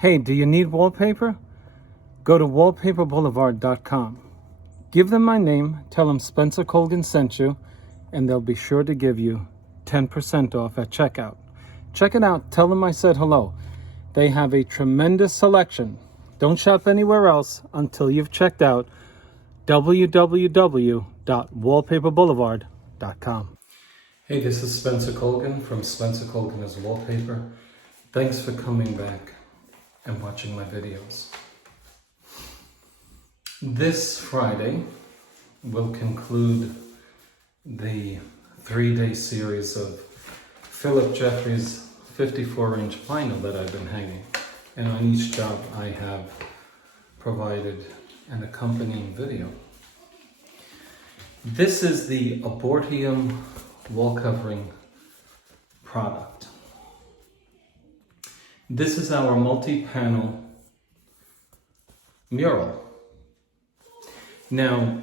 Hey, do you need wallpaper? Go to wallpaperboulevard.com. Give them my name, tell them Spencer Colgan sent you, and they'll be sure to give you 10% off at checkout. Check it out. Tell them I said hello. They have a tremendous selection. Don't shop anywhere else until you've checked out www.wallpaperboulevard.com. Hey, this is Spencer Colgan from Spencer Colgan is Wallpaper. Thanks for coming back and watching my videos. This Friday will conclude the 3-day series of Phillip Jeffries 54-inch vinyl that I've been hanging. And on each job I have provided an accompanying video. This is the Abortium wall covering product. This is our multi-panel mural. Now,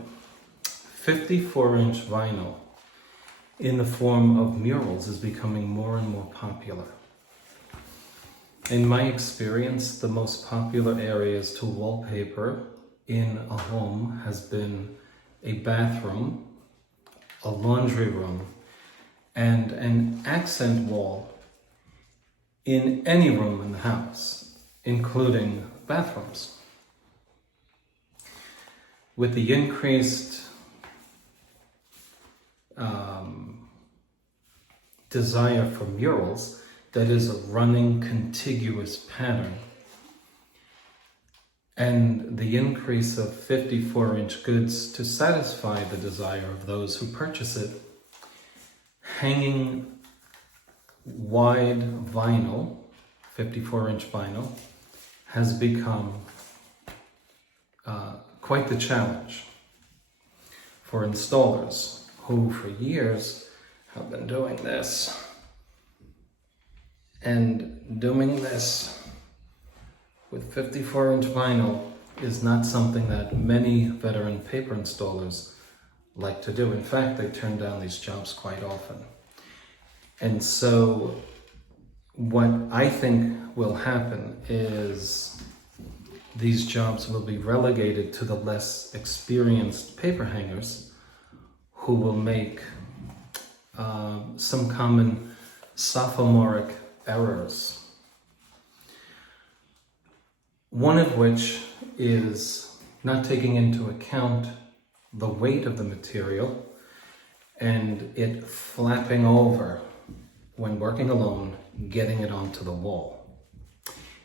54-inch vinyl in the form of murals is becoming more and more popular. In my experience, the most popular areas to wallpaper in a home has been a bathroom, a laundry room, and an accent wall in any room in the house, including bathrooms. With the increased desire for murals, that is a running contiguous pattern, and the increase of 54-inch goods to satisfy the desire of those who purchase it, hanging wide vinyl, 54-inch vinyl, has become quite the challenge for installers who for years have been doing this and doing this with 54-inch vinyl is not something that many veteran paper installers like to do. In fact, they turn down these jobs quite often. And so what I think will happen is these jobs will be relegated to the less experienced paper hangers who will make some common sophomoric errors. One of which is not taking into account the weight of the material and it flapping over when working alone, getting it onto the wall.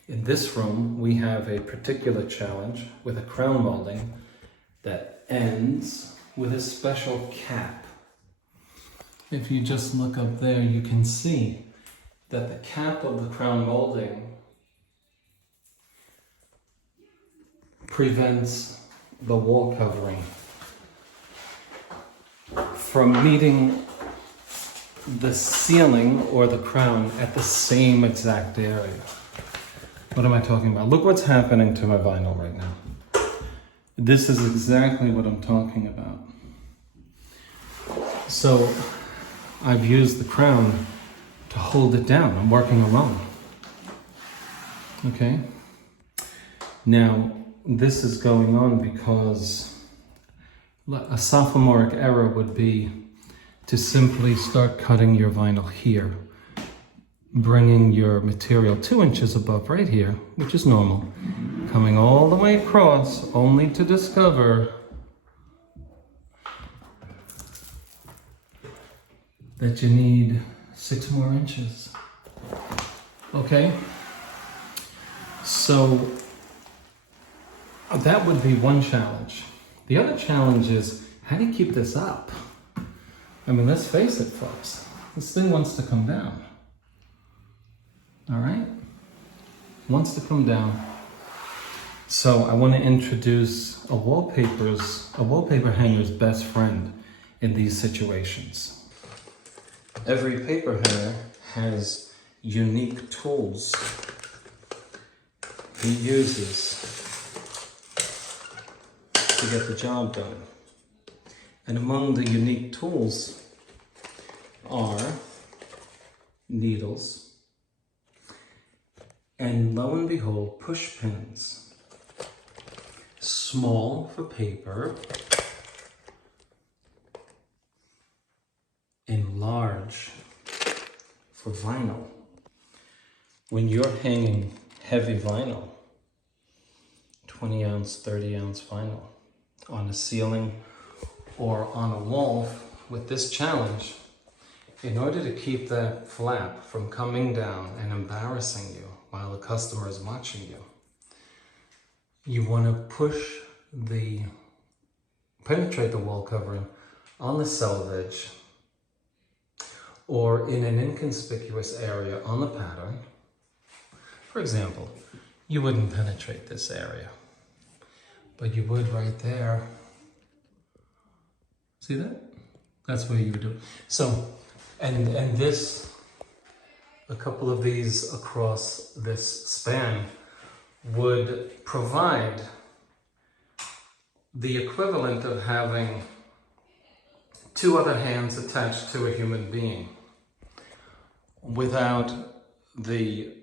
In this room, we have a particular challenge with a crown molding that ends with a special cap. If you just look up there, you can see that the cap of the crown molding prevents the wall covering from meeting the ceiling or the crown at the same exact area. What am I talking about? Look what's happening to my vinyl right now. This is exactly what I'm talking about. So I've used the crown to hold it down. I'm working alone. Okay? Now, this is going on because a sophomoric error would be to simply start cutting your vinyl here, bringing your material 2 inches above right here, which is normal, coming all the way across, only to discover that you need 6 more inches. Okay? So that would be one challenge. The other challenge is, how do you keep this up? I mean, let's face it, folks. This thing wants to come down. All right? Wants to come down. So I want to introduce a wallpaper hanger's best friend in these situations. Every paper hanger has unique tools he uses to get the job done. And among the unique tools are needles And lo and behold, push pins. Small for paper and large for vinyl. When you're hanging heavy vinyl, 20 ounce, 30 ounce vinyl on a ceiling or on a wall with this challenge, in order to keep that flap from coming down and embarrassing you while the customer is watching you, you want to penetrate the wall covering on the selvage or in an inconspicuous area on the pattern. For example, you wouldn't penetrate this area, but you would right there. See that? That's where you would do it. So, and this, a couple of these across this span would provide the equivalent of having two other hands attached to a human being without the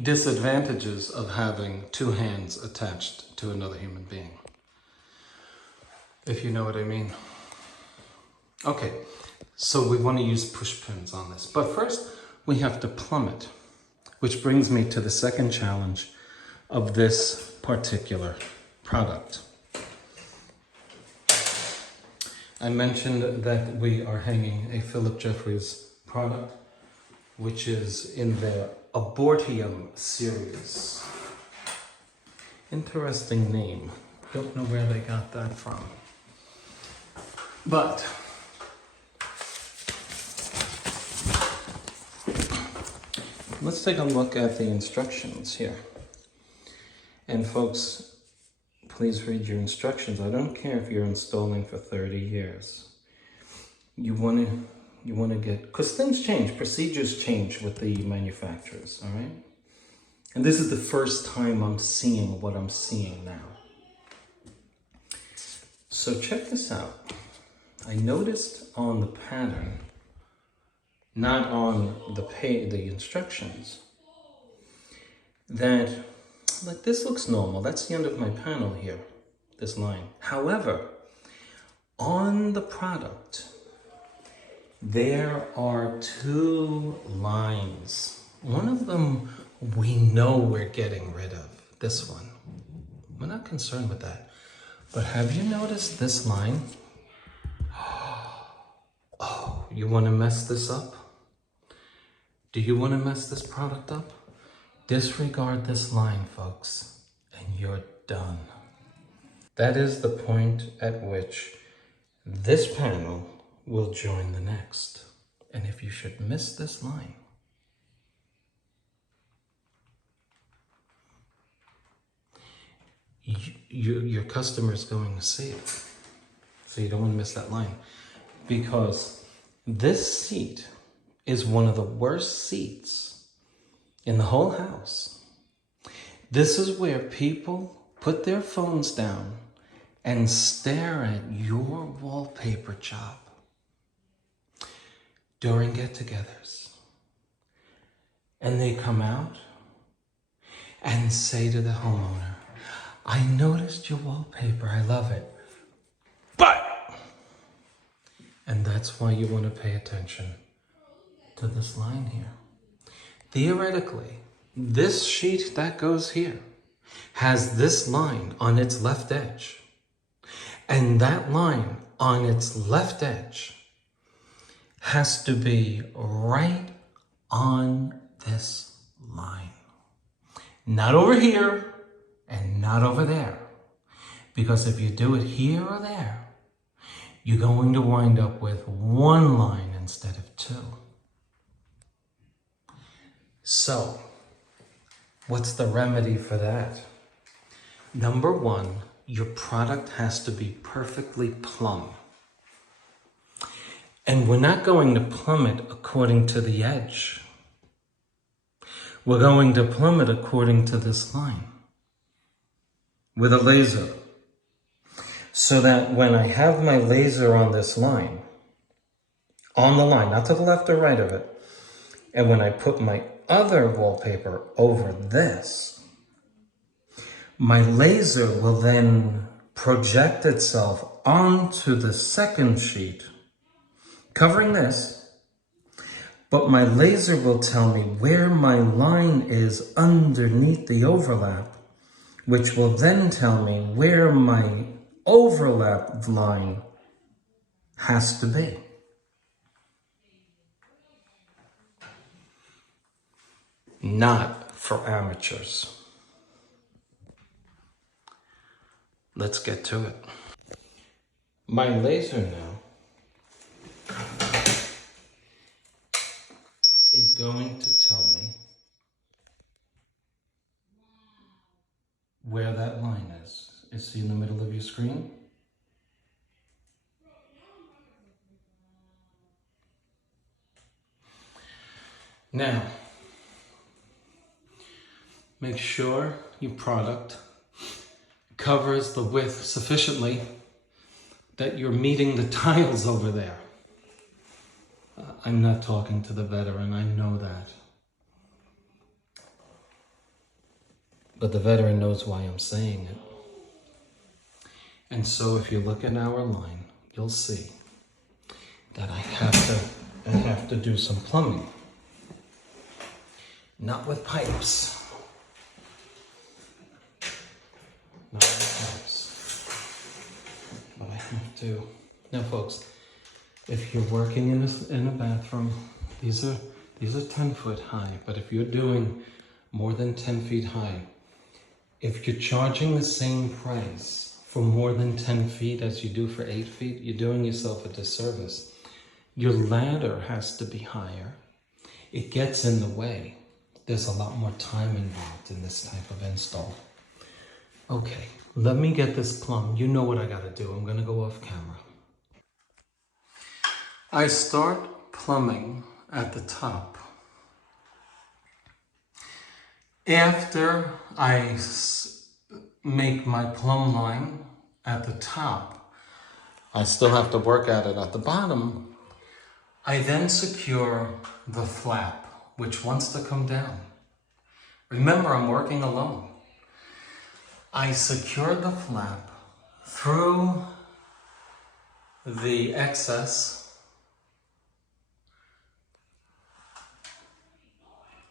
disadvantages of having two hands attached to another human being. If you know what I mean. Okay, so we want to use push pins on this. But first, we have to plumb it, which brings me to the second challenge of this particular product. I mentioned that we are hanging a Phillip Jeffries product, which is in their Abortium series. Interesting name. Don't know where they got that from. But let's take a look at the instructions here. And folks, please read your instructions. I don't care if you're installing for 30 years. You want to get, because things change, procedures change with the manufacturers, all right? And this is the first time I'm seeing what I'm seeing now. So check this out. I noticed on the pattern, not on the instructions, that like this looks normal. That's the end of my panel here, this line. However, on the product, there are two lines. One of them we know we're getting rid of, this one. We're not concerned with that. But have you noticed this line? Oh, you want to mess this up? Do you want to mess this product up? Disregard this line, folks, and you're done. That is the point at which this panel will join the next. And if you should miss this line, your customer is going to see it. So you don't want to miss that line. Because this seat is one of the worst seats in the whole house. This is where people put their phones down and stare at your wallpaper job during get-togethers. And they come out and say to the homeowner, I noticed your wallpaper, I love it. But, and that's why you want to pay attention to this line here. Theoretically, this sheet that goes here has this line on its left edge. And that line on its left edge has to be right on this line. Not over here and not over there. Because if you do it here or there, you're going to wind up with one line instead of two. So, what's the remedy for that? Number one, your product has to be perfectly plumb. And we're not going to plumb it according to the edge. We're going to plumb it according to this line with a laser. So that when I have my laser on this line, on the line, not to the left or right of it, And when I put my other wallpaper over this, my laser will then project itself onto the second sheet, covering this, but my laser will tell me where my line is underneath the overlap, which will then tell me where my overlap line has to be. Not for amateurs. Let's get to it. My laser now is going to tell me where that line is. Is it in the middle of your screen? Now, make sure your product covers the width sufficiently that you're meeting the tiles over there. I'm not talking to the veteran, I know that. But the veteran knows why I'm saying it. And so if you look at our line, you'll see that I have to do some plumbing. Not with pipes. Not with pipes. But I have to. Now folks, if you're working in a bathroom, these are 10 foot high, but if you're doing more than 10 feet high, if you're charging the same price for more than 10 feet as you do for 8 feet, you're doing yourself a disservice. Your ladder has to be higher. It gets in the way. There's a lot more time involved in this type of install. Okay, let me get this plumbed. You know what I gotta do. I'm gonna go off camera. I start plumbing at the top. After I make my plumb line at the top, I still have to work at it at the bottom. I then secure the flap, which wants to come down. Remember, I'm working alone. I secure the flap through the excess,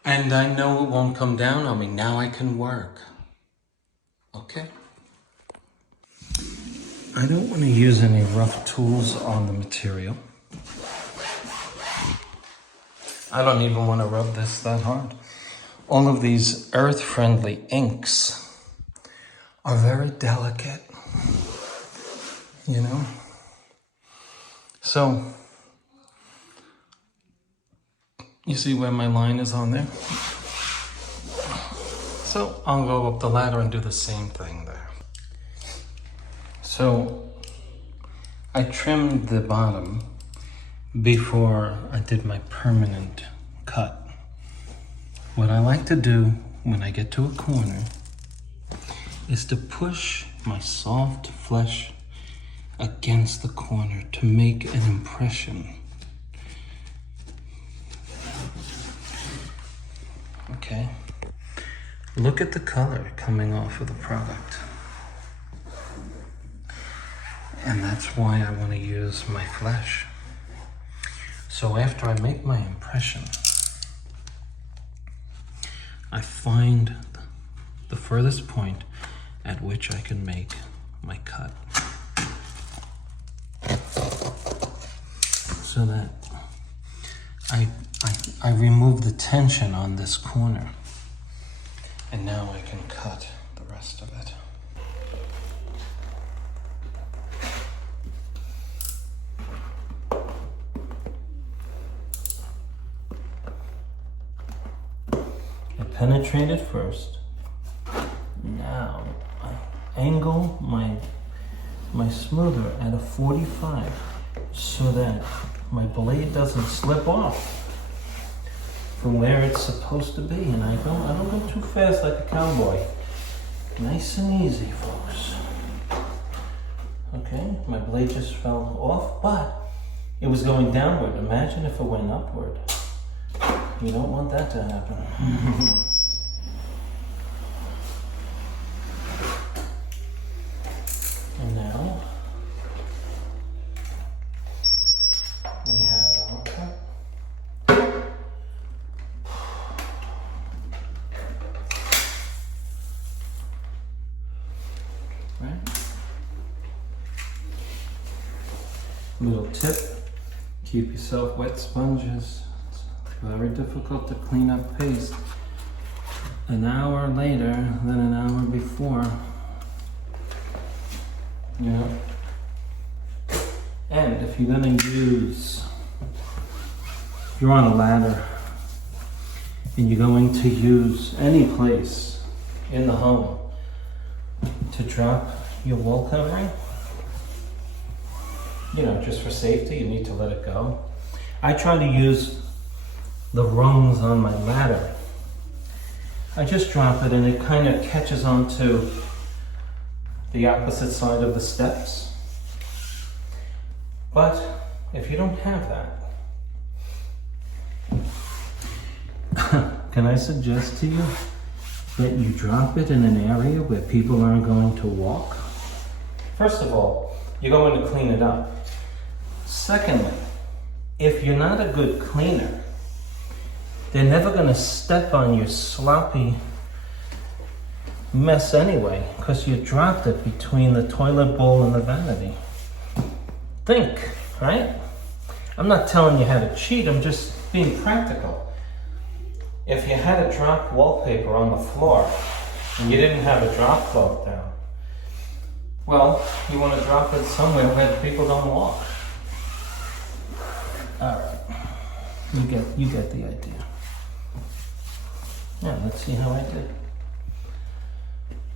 and I know it won't come down on me. Now I can work. Okay? I don't want to use any rough tools on the material. I don't even want to rub this that hard. All of these earth-friendly inks are very delicate, you know? So, you see where my line is on there? So, I'll go up the ladder and do the same thing there. So, I trimmed the bottom before I did my permanent cut. What I like to do when I get to a corner is to push my soft flesh against the corner to make an impression. Okay, look at the color coming off of the product. And that's why I want to use my flesh. So after I make my impression, I find the furthest point at which I can make my cut. So that I remove the tension on this corner. And now I can cut the rest of it. Penetrate it first. Now I angle my smoother at a 45 so that my blade doesn't slip off from where it's supposed to be, and I don't go too fast like a cowboy. Nice and easy, folks. Okay, my blade just fell off, but it was going downward. Imagine if it went upward. You don't want that to happen. And now we have our cut. Right? Little tip, keep yourself wet sponges. It's very difficult to clean up paste an hour later than an hour before. Yeah. And if you're gonna use, if you're on a ladder and you're going to use any place in the home to drop your wall covering, you know, just for safety, you need to let it go. I try to use the rungs on my ladder. I just drop it and it kind of catches onto the opposite side of the steps. But if you don't have that, can I suggest to you that you drop it in an area where people aren't going to walk? First of all, you're going to clean it up. Secondly, if you're not a good cleaner, they're never going to step on your sloppy mess anyway, because you dropped it between the toilet bowl and the vanity. Think, right? I'm not telling you how to cheat, I'm just being practical. If you had a dropped wallpaper on the floor and you didn't have a drop cloth down, well, you want to drop it somewhere where people don't walk. All right, you get the idea. Yeah, let's see how I did.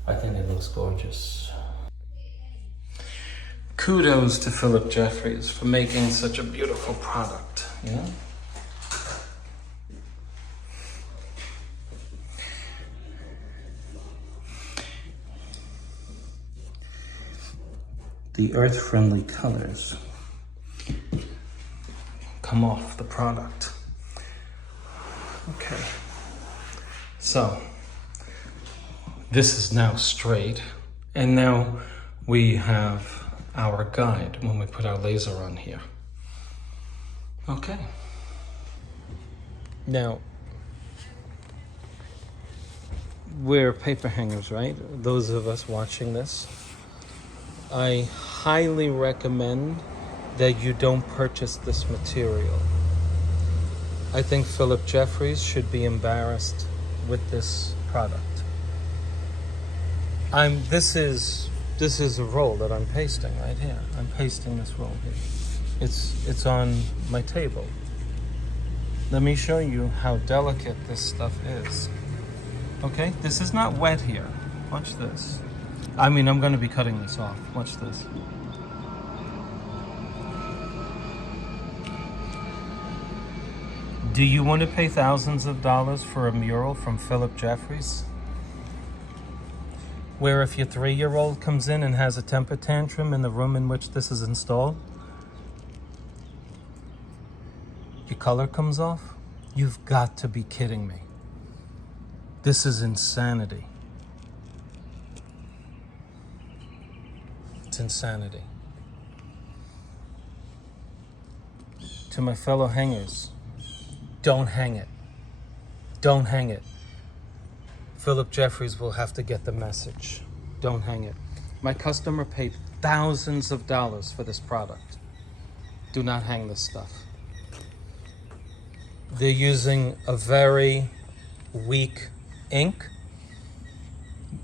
I think it looks gorgeous. Kudos to Phillip Jeffries for making such a beautiful product, you know? The earth-friendly colors come off the product. Okay, so this is now straight, and now we have our guide when we put our laser on here. Okay. Now, we're paper hangers, right? Those of us watching this. I highly recommend that you don't purchase this material. I think Phillip Jeffries should be embarrassed with this product. This is a roll that I'm pasting right here. I'm pasting this roll here. It's on my table. Let me show you how delicate this stuff is. Okay, this is not wet here. Watch this. I mean, I'm going to be cutting this off. Watch this. Do you want to pay thousands of dollars for a mural from Phillip Jeffries? Where if your 3-year-old comes in and has a temper tantrum in the room in which this is installed, your color comes off? You've got to be kidding me. This is insanity. It's insanity. To my fellow hangers, don't hang it. Don't hang it. Phillip Jeffries will have to get the message. Don't hang it. My customer paid thousands of dollars for this product. Do not hang this stuff. They're using a very weak ink,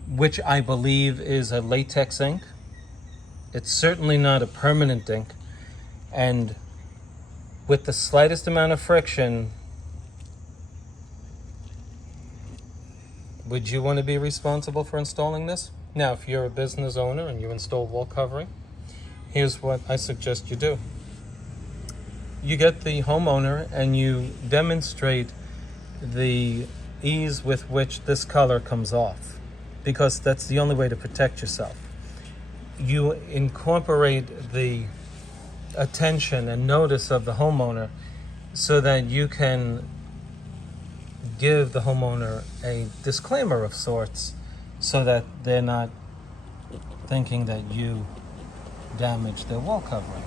which I believe is a latex ink. It's certainly not a permanent ink. And with the slightest amount of friction, would you want to be responsible for installing this? Now, if you're a business owner and you install wall covering, here's what I suggest you do. You get the homeowner and you demonstrate the ease with which this color comes off, because that's the only way to protect yourself. You incorporate the attention and notice of the homeowner so that you can give the homeowner a disclaimer of sorts so that they're not thinking that you damaged their wall covering.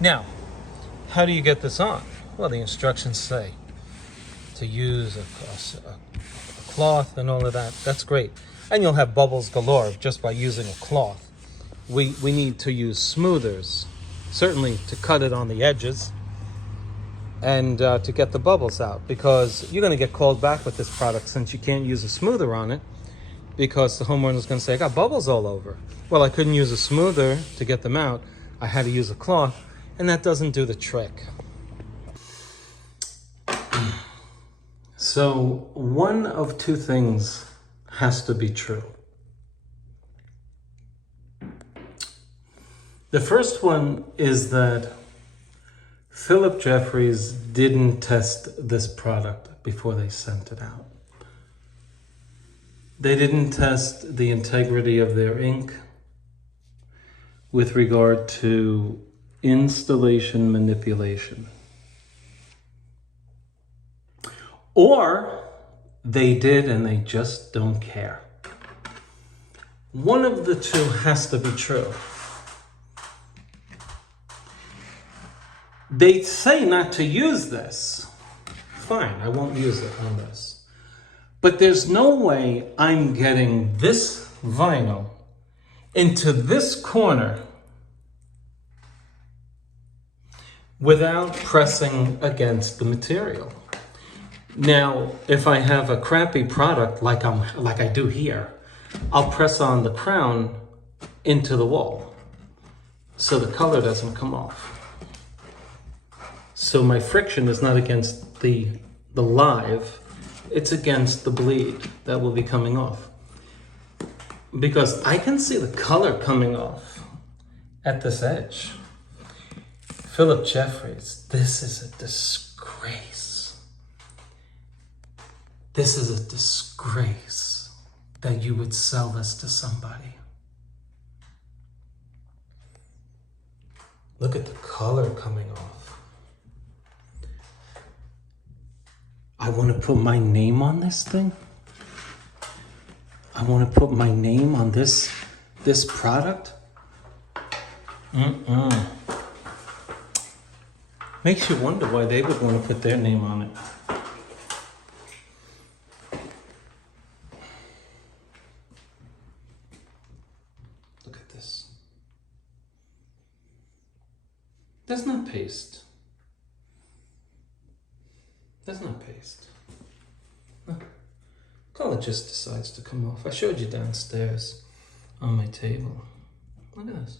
Now, how do you get this on? Well, the instructions say to use a cloth and all of that. That's great. And you'll have bubbles galore just by using a cloth. We need to use smoothers, certainly to cut it on the edges and to get the bubbles out, because you're going to get called back with this product since you can't use a smoother on it, because the homeowner is going to say, I got bubbles all over. Well, I couldn't use a smoother to get them out. I had to use a cloth, and that doesn't do the trick. So one of two things has to be true. The first one is that Phillip Jeffries didn't test this product before they sent it out. They didn't test the integrity of their ink with regard to installation manipulation. Or they did and they just don't care. One of the two has to be true. They say not to use this. Fine, I won't use it on this. But there's no way I'm getting this vinyl into this corner without pressing against the material. Now, if I have a crappy product like I do here, I'll press on the crown into the wall so the color doesn't come off. So my friction is not against the live, it's against the bleed that will be coming off. Because I can see the color coming off at this edge. Phillip Jeffries, this is a disgrace. This is a disgrace that you would sell this to somebody. Look at the color coming off. I want to put my name on this thing. I want to put my name on this product. Makes you wonder why they would want to put their name on it. Look at this. That's not paste. That's not paste. Look. Color just decides to come off. I showed you downstairs on my table. Look at this.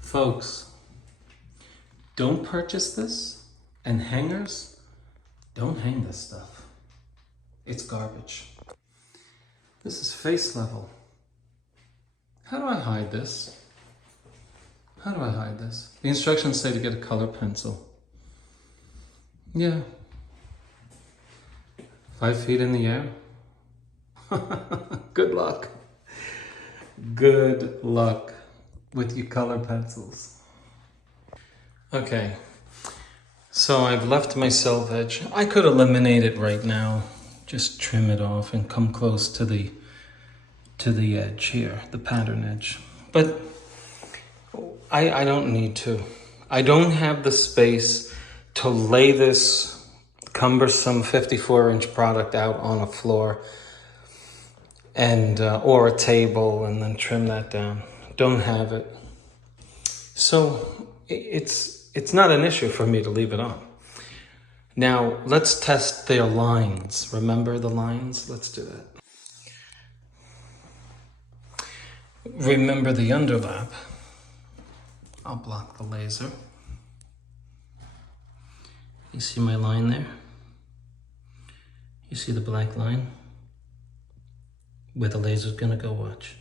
Folks, don't purchase this, and hangers, don't hang this stuff. It's garbage. This is face level. How do I hide this? How do I hide this? The instructions say to get a color pencil. Yeah. 5 feet in the air. Good luck. Good luck with your color pencils. Okay, so I've left my selvage. I could eliminate it right now. Just trim it off and come close to the edge here, the pattern edge. But I don't need to. I don't have the space to lay this cumbersome 54-inch product out on a floor and or a table and then trim that down. Don't have it. So it's not an issue for me to leave it on. Now let's test their lines. Remember the lines? Let's do that. Remember the underlap. I'll block the laser. You see my line there? You see the black line? Where the laser's gonna go, watch.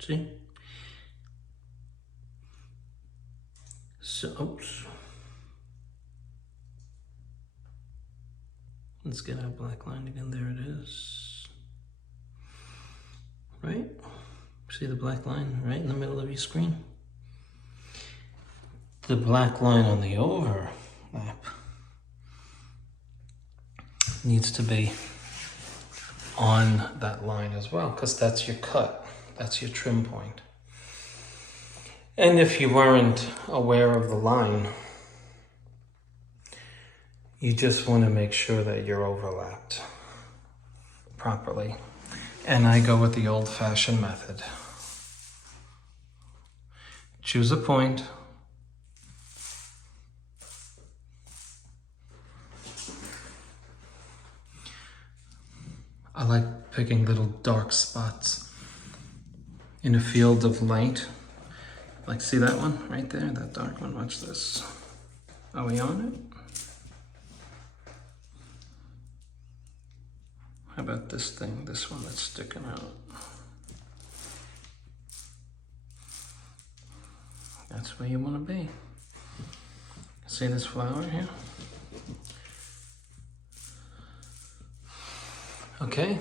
See? So, oops. Let's get our black line again. There it is. Right? See the black line right in the middle of your screen? The black line on the overlap needs to be on that line as well, because that's your cut, that's your trim point. And if you weren't aware of the line, you just want to make sure that you're overlapped properly. And I go with the old-fashioned method. Choose a point. I like picking little dark spots in a field of light. Like, see that one right there? That dark one, watch this. Are we on it? How about this thing, this one that's sticking out? That's where you want to be. See this flower here? Okay.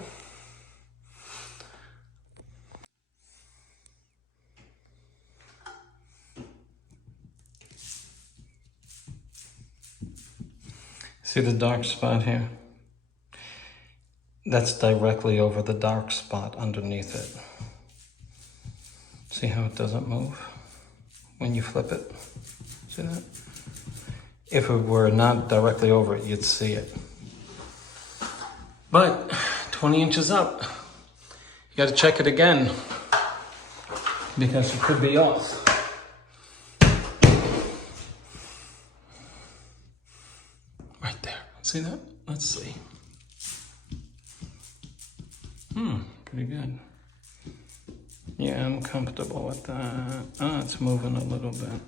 See the dark spot here? That's directly over the dark spot underneath it. See how it doesn't move when you flip it? See that? If it were not directly over it, you'd see it. But 20 inches up, you got to check it again because it could be off. Right there. See that? Let's see. Pretty good. Yeah, I'm comfortable with that. Oh, it's moving a little bit.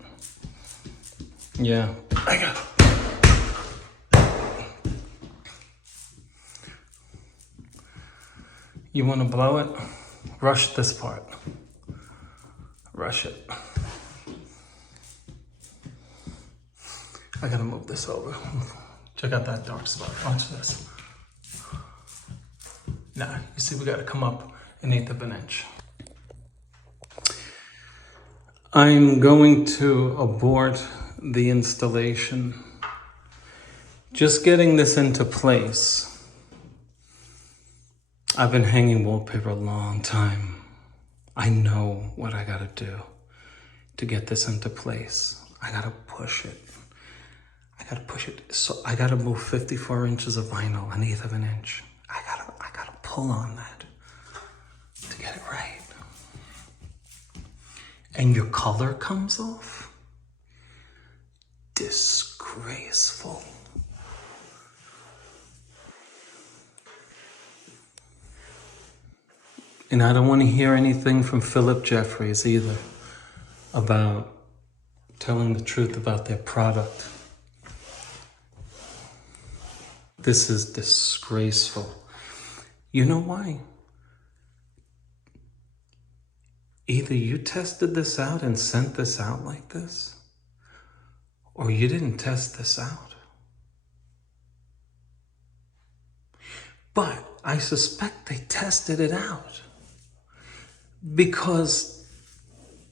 Yeah, I got it. You want to blow it? Rush this part. Rush it. I gotta move this over. Check out that dark spot. Watch this. Nah, you see we gotta come up 1/8 of an inch. I'm going to abort the installation. Just getting this into place. I've been hanging wallpaper a long time. I know what I gotta do to get this into place. I gotta push it. So I gotta move 54 inches of vinyl, 1/8 of an inch. I gotta pull on that to get it right. And your color comes off? Disgraceful. And I don't want to hear anything from Phillip Jeffries either about telling the truth about their product. This is disgraceful. You know why? Either you tested this out and sent this out like this, or you didn't test this out. But I suspect they tested it out because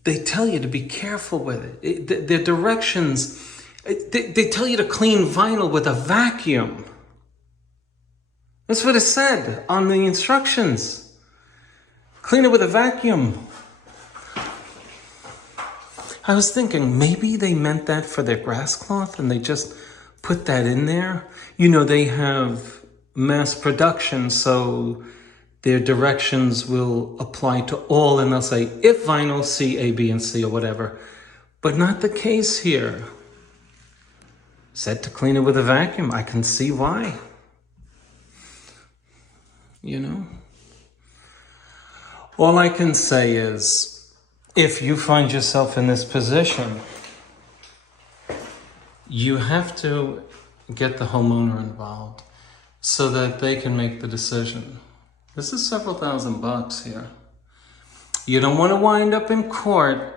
they tell you to be careful with it. Their directions, they tell you to clean vinyl with a vacuum. That's what it said on the instructions. Clean it with a vacuum. I was thinking maybe they meant that for their grass cloth and they just put that in there. You know, they have mass production, so their directions will apply to all, and they'll say, if vinyl, C, A, B, and C, or whatever. But not the case here. Said to clean it with a vacuum. I can see why. You know? All I can say is, if you find yourself in this position, you have to get the homeowner involved so that they can make the decision. This is several $1,000s here. You don't want to wind up in court.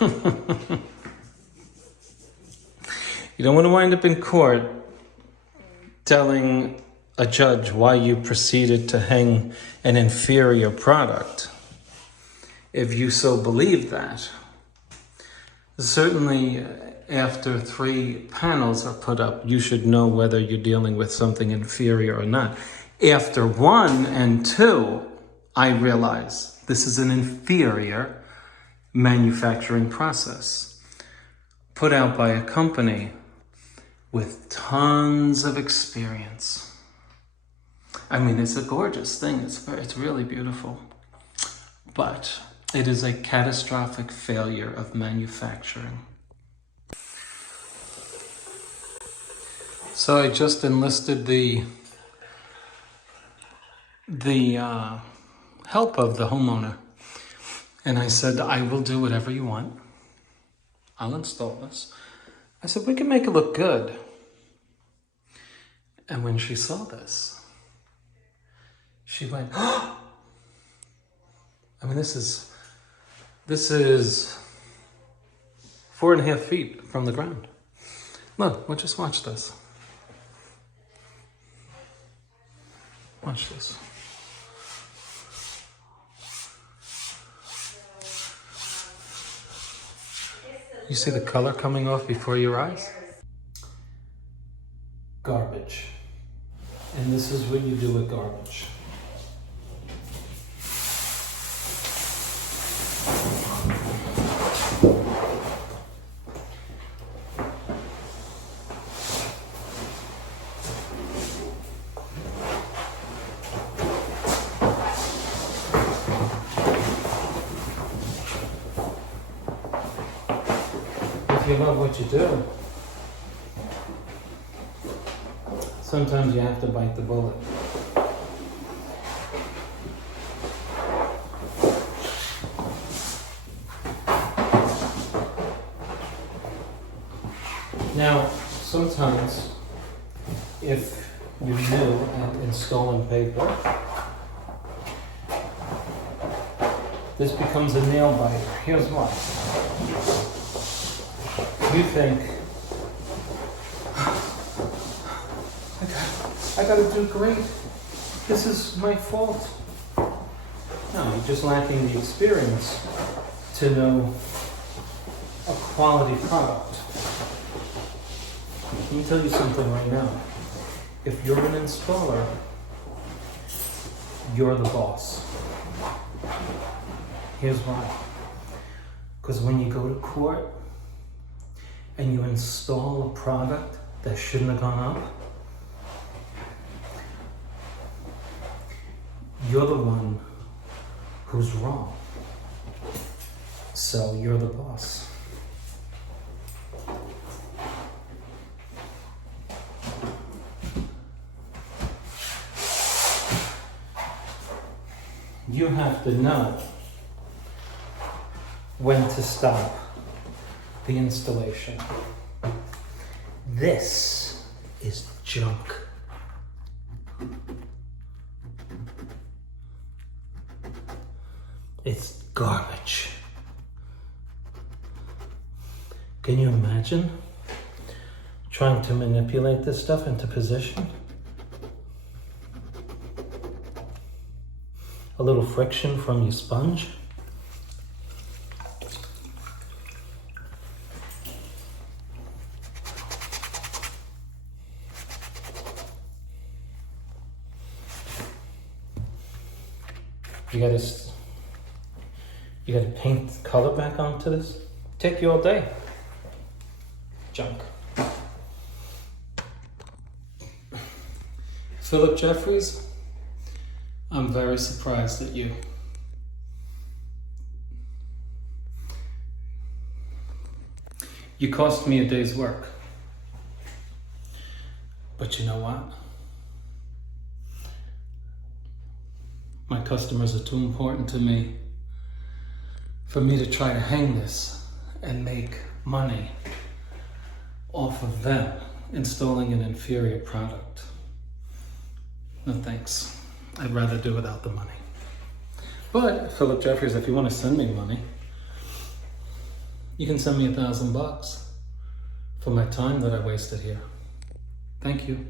You don't want to wind up in court telling a judge why you proceeded to hang an inferior product, if you so believe that. Certainly, after 3 panels are put up, you should know whether you're dealing with something inferior or not. After 1 and 2, I realize this is an inferior manufacturing process put out by a company with tons of experience. I mean, it's a gorgeous thing. It's really beautiful. But it is a catastrophic failure of manufacturing. So I just enlisted the help of the homeowner. And I said, I will do whatever you want. I'll install this. I said, we can make it look good. And when she saw this, she went, oh! I mean, this is 4.5 feet from the ground. Look, well, just watch this. Watch this. You see the color coming off before your eyes? Garbage. And this is what you do with garbage. If you love what you do, sometimes you have to bite the bullet. Now, sometimes, if you're new at installing paper, this becomes a nail biter. Here's why. You think, I gotta do great. This is my fault. No, you're just lacking the experience to know a quality product. Let me tell you something right now. If you're an installer, you're the boss. Here's why. Because when you go to court and you install a product that shouldn't have gone up, you're the one who's wrong. So you're the boss. You have to know when to stop the installation. This is junk. It's garbage. Can you imagine trying to manipulate this stuff into position? A little friction from your sponge. You gotta paint color back onto this. Take you all day. Junk. Phillip Jeffries, I'm very surprised at you. You cost me a day's work. But you know what? My customers are too important to me for me to try to hang this and make money off of them installing an inferior product. No thanks. I'd rather do without the money. But Phillip Jeffries, if you want to send me money, you can send me $1,000 for my time that I wasted here. Thank you.